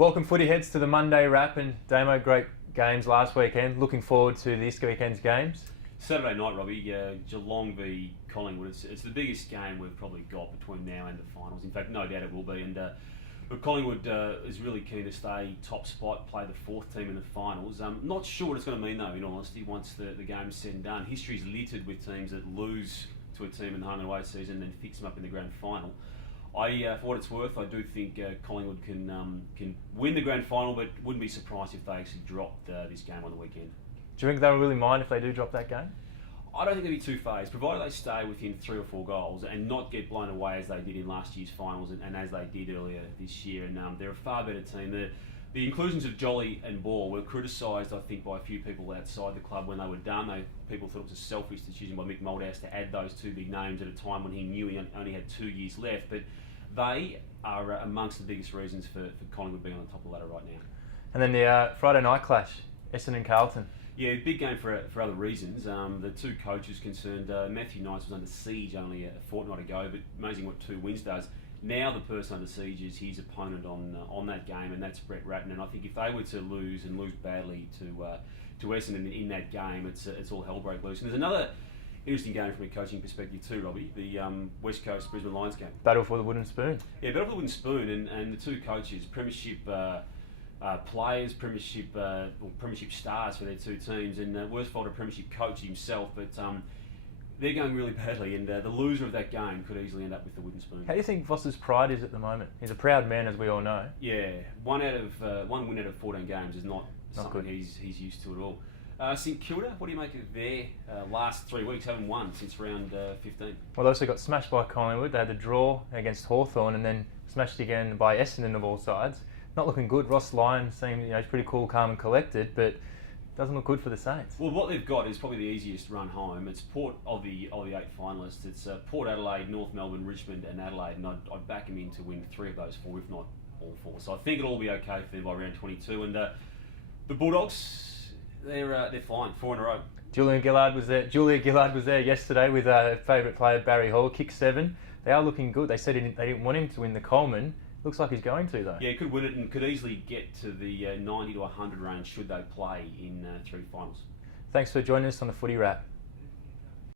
Welcome footy heads to the Monday wrap, and Damo, great games last weekend. Looking forward to this weekend's games. Saturday night, Robbie, Geelong v Collingwood. It's the biggest game we've probably got between now and the finals. In fact, no doubt it will be. And but Collingwood is really keen to stay top spot, play the fourth team in the finals. Not sure what it's going to mean though, in all honesty, once the game's said and done. History's littered with teams that lose to a team in the home and away season and then fix them up in the grand final. For what it's worth, I do think Collingwood can win the grand final, but wouldn't be surprised if they actually dropped this game on the weekend. Do you think they'll really mind if they do drop that game? I don't think they'll be too phased, provided they stay within 3 or 4 goals and not get blown away as they did in last year's finals and as they did earlier this year. And they're a far better team. The inclusions of Jolly and Ball were criticised, I think, by a few people outside the club when they were done. People thought it was a selfish decision by Mick Malthouse to add those two big names at a time when he knew he only had 2 years left. But they are amongst the biggest reasons for Collingwood being on the top of the ladder right now. And then the Friday night clash, Essendon and Carlton. Yeah, big game for other reasons. The two coaches concerned, Matthew Knights was under siege only a fortnight ago, but amazing what 2 wins does. Now the person under siege is his opponent on that game, and that's Brett Ratton. And I think if they were to lose and lose badly to Essendon in that game, it's all hell break loose. And there's another interesting game from a coaching perspective too, Robbie, the West Coast Brisbane Lions game. Battle for the wooden spoon. Yeah, battle for the wooden spoon, and the two coaches, premiership players, premiership stars for their two teams, and Worsfold, a premiership coach himself, but they're going really badly, and the loser of that game could easily end up with the wooden spoon. How do you think Voss's pride is at the moment? He's a proud man, as we all know. Yeah, one win out of 14 games is not something good. he's used to at all. St Kilda, what do you make of their last 3 weeks? Haven't won since round 15. Well, they also got smashed by Collingwood. They had the draw against Hawthorn and then smashed again by Essendon of all sides. Not looking good. Ross Lyon seemed, he's pretty cool, calm and collected, but doesn't look good for the Saints. Well, what they've got is probably the easiest run home. It's Port of the 8 finalists. It's Port Adelaide, North Melbourne, Richmond and Adelaide, and I'd back them in to win 3 of those 4, if not all 4. So I think it'll all be okay for them by round 22. And the Bulldogs, they're fine, 4 in a row. Julia Gillard was there yesterday with favourite player Barry Hall, kick 7. They are looking good. They said they didn't want him to win the Coleman. Looks like he's going to though. Yeah, could win it and could easily get to the 90 to 100 range should they play in 3 finals. Thanks for joining us on the Footy Wrap.